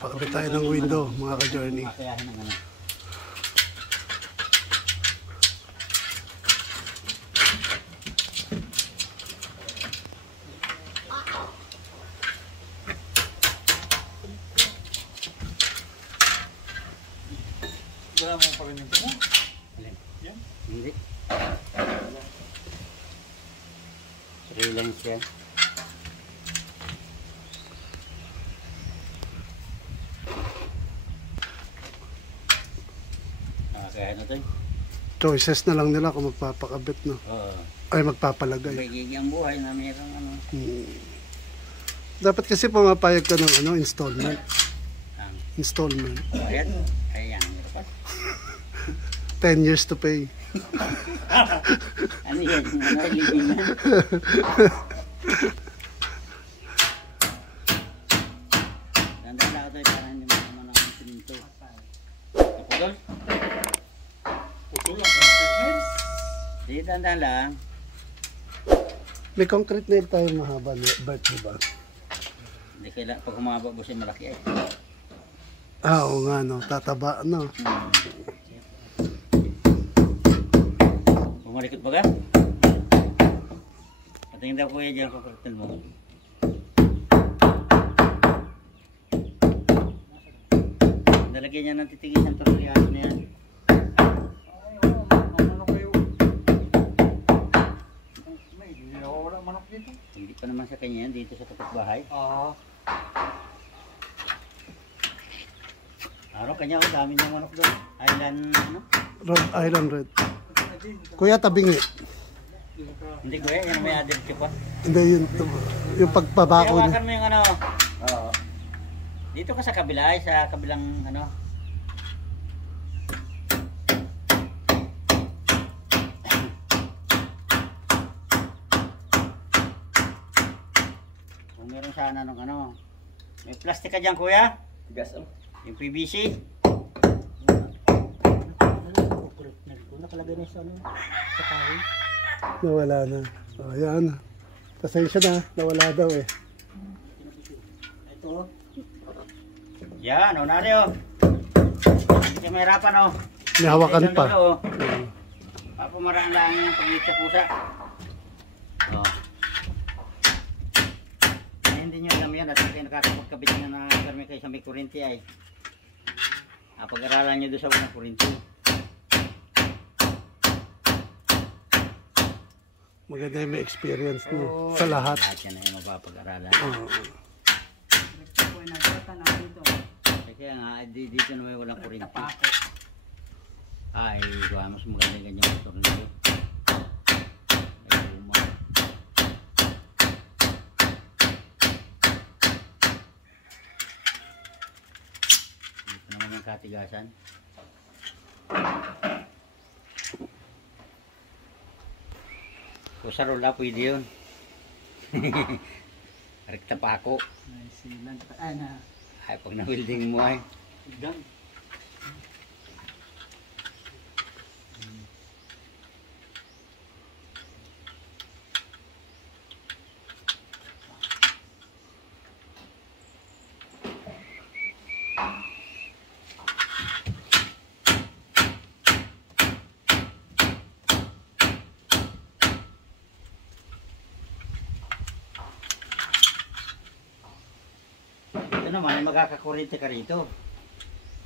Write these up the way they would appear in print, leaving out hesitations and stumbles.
Pakabit tayo ng window, mga ka-journey. Makayahin ng ano. Wala mo pa rin ito mo? Alin? Yan? Hindi. Freelance yan. Kaya ano to? Choices na lang nila kung magpapakabit, no? Oo. Ay, magpapalagay. Bagay ang buhay na mayroong ano. Dapat kasi pumapayag ka ng ano, installment. Ang Installment. bayad. Ayan. 10 years to pay. Ano yan? Ano living yan? Dandaan lang ito para hindi mo naman ako ng siminto. Naputol? Putol lang ang fitness. Sige, dandaan lang. May concrete nail tayo mahaba, Bert, diba? Hindi kailangan pag humaba mo siya malaki ay. Ah, oo nga, no? Tataba, no? Bumalikot ba ka? Patingin daw kuya dyan kung kaktal mo. Nalagyan niya ng titigisan to sa na yan. Ano kayo? May wala manok dito. Hindi pa naman sa kanya yan, dito sa kapitbahay. Araw kanya, ang dami niyang manok doon. Island, ano? Rhode Island Red. Kuya, tabingi. Hindi kuya, yan may added ka pa. Hindi, yung pagpabako Kaya niya. wakan mo yung ano. Oo. Dito ka sa kabila, sa kabilang ano. Kung meron sana nung ano. May plastic ka dyan kuya? Gas ang. Yung PVC? Nakalagay na sa ano? Sa kahoy. Nawala na. So, ayan. Pasensya na. Nawala daw eh. Ito. Yan, o nari o. Hindi ka mahirapan o. May hawakan pa. Papamaraan lang yung paglit sa pusa. O. Ay, hindi nyo alam yan at kayo nakakapagkabit nga na karmi kayo sa may kurinti ay. Pag-aralan nyo doon sa unang kurinti. Maganda yung may experience niyo sa lahat. Lahat yan ay mapapag-aralan. Kaya nga, dito na may walang kurinti. Ay, mas maganda yung ganyang motor nito. Ay, luma. Dito naman yung katigasan. Kung sa rola, pwede yun. Rekta pa ako. Ay, pag na-welding mo ay. Ito naman, magkakakurente ka rito.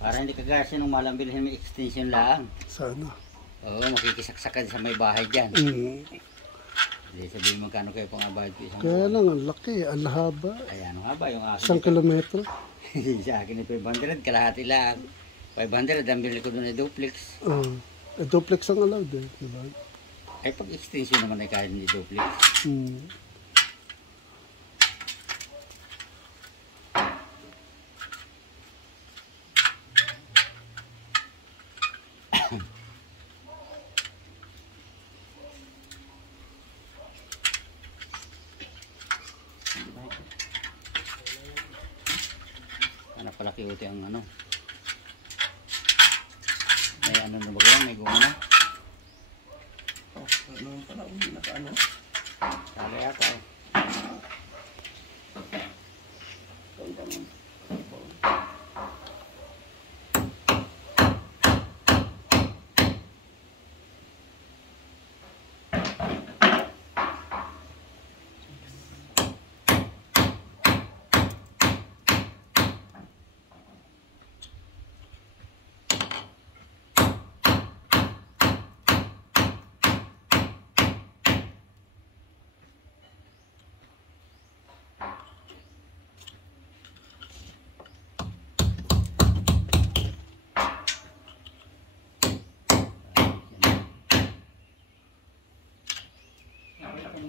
Para hindi kagasin ng malang bilhin may extension lang. Sana. Oo, makikisaksakan sa may bahay dyan. Hindi sabihin magkano kayo pang abayad ko isang Kaya lang, ang laki. Ang haba. Ay, ano nga ba yung akin? 1 kilometro. Sa akin ay 500, kalahati lang. 500, ang bilhin ko doon ay duplex. Duplex ang allowed eh. Diba? Ay, pag extension naman ay kahit hindi duplex. Ano pala kiuti ang ano? May ano na ba kaya? May guma na? Ano pala? Naka-ano? Sabi yata eh.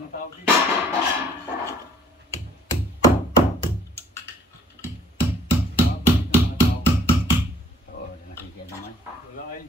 mga tao dito. Mabalik ng mga tao. Oo, nakikita naman. Wala ay.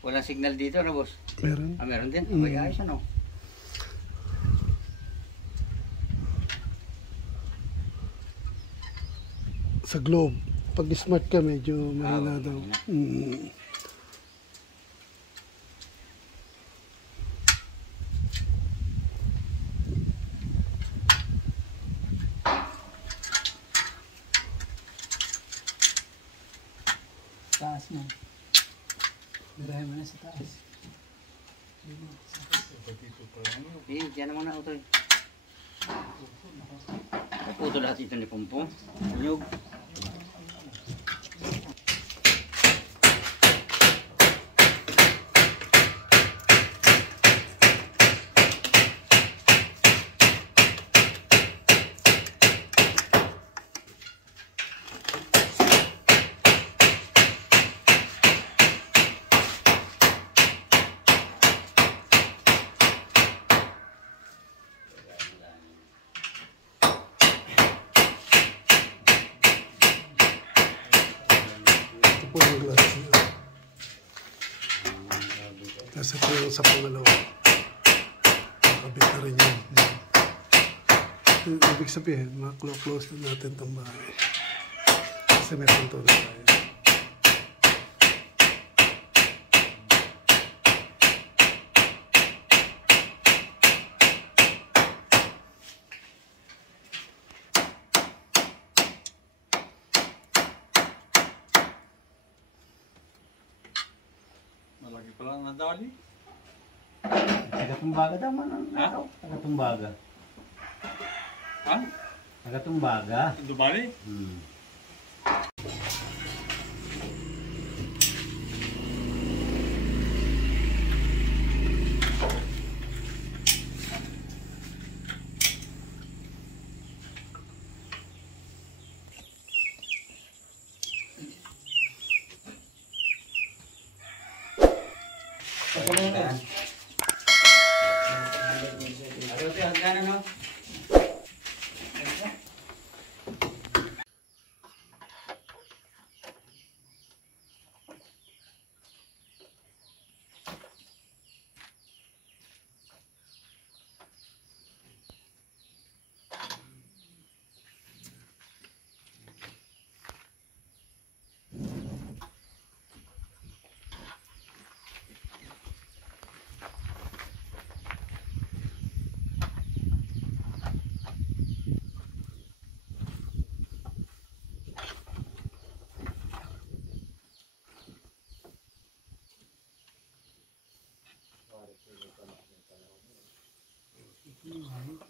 Walang signal dito na boss. Meron. Ah, meron din. Mm. Okay, ayos ano. Sa Globe. Pag smart ka, medyo mahina daw. mahina. Taas mo. Birahin mo na sa taas. Eh, dyan naman na ito eh. Naputo lahat ito ni Pumpong. Nyug. Ito po yung glass. Nasa po yung sa pangalawa. Nakabit na rin yun. Ibig sabihin, close na natin itong bahay. Kasi may punto na tayo. Malaki pala ang nadali. Tagatumbaga daw man. Ha? Tagatumbaga. Ha? Tagatumbaga. Dumali? Hmm.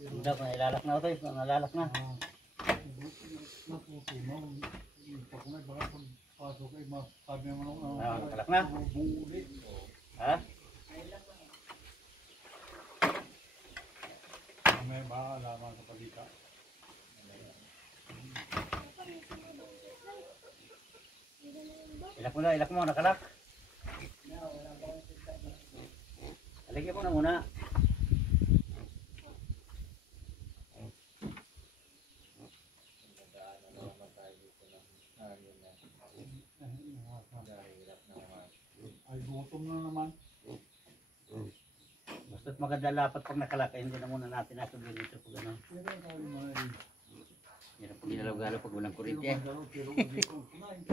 Hindi ko ilalak na ito eh. Nalalak na. Nakalak na. Ha? May maalaman sa palika. Ilak mo, nakalak. Alagyan mo na muna. Ay, gutom na naman. Basta't maganda lapat pag nakalak, hindi na muna natin nasubin dito pag ano. Pero sabi mo na eh. Hirap pag ginalaw-galaw pag walang kuryente eh. Pero hindi ko kunain.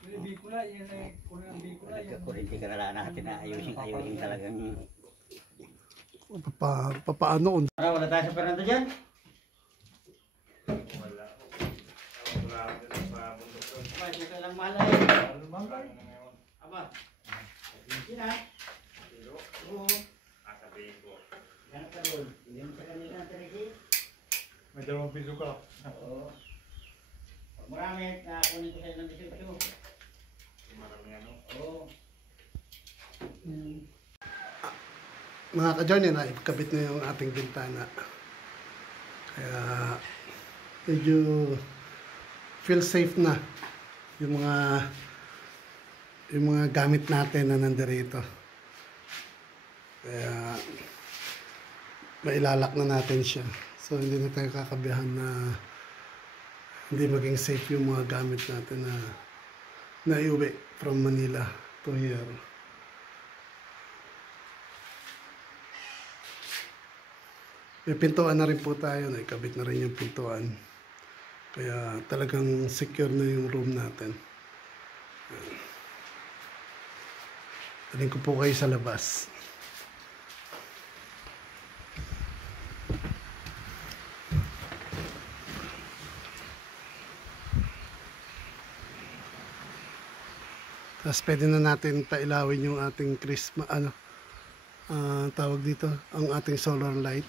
Pero hindi ko na, yan ay kunain hindi ko na. Kuryente ka na lang natin na ayusin talagang Papaano kung Wala tayo sa Fernando dyan? Aba, siya kailang malay. Aba. Sina? Oo. Yan ka doon. Hindi mo sa kanila ang tariki. May 2 piso ka. Oo. Pag marami, nakakunin ko sa'yo ng 18. Marami ano? Oo. mga ka-journey na ikabit na yung ating bintana. Kaya medyo feel safe na yung mga gamit natin na nandirito. Kaya mailalak na natin siya. So hindi na tayo kakabihan na hindi maging safe yung mga gamit natin na naiuwi from Manila to here. May pintuan na rin po tayo, naikabit na rin yung pintuan. Kaya talagang secure na yung room natin. Taling ko po kayo sa labas. Tapos pwede na natin pailawin yung ating Christmas, tawag dito, ang ating solar light.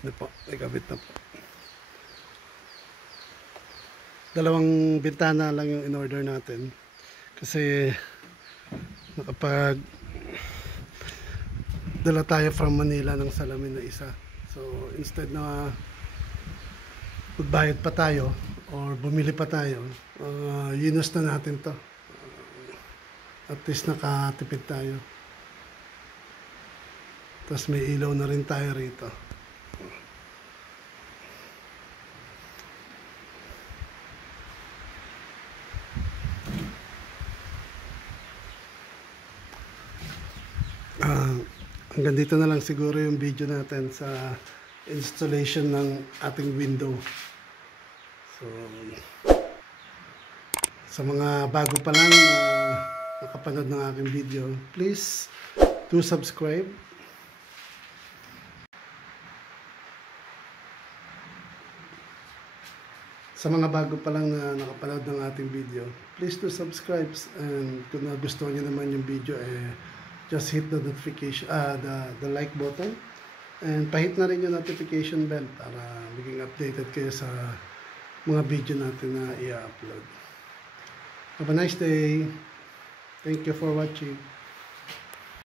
Ano po, ikabit na po. Dalawang bintana lang yung in-order natin. Kasi nakapag dala tayo from Manila ng salamin na isa. So instead na magbayad pa tayo or bumili pa tayo, yunus na natin to. At least nakatipid tayo. Tapos may ilaw na rin tayo rito. Hanggang dito na lang siguro yung video natin sa installation ng ating window. So, sa mga bago pa lang na nakapanood ng aking video, please do subscribe. Sa mga bago pa lang na nakapanood ng ating video, please do subscribe. And kung nagustuhan niyo naman yung video, just hit the notification, the like button. And pahit na rin yung notification bell para maging updated kayo sa mga video natin na i-upload. Have a nice day. Thank you for watching.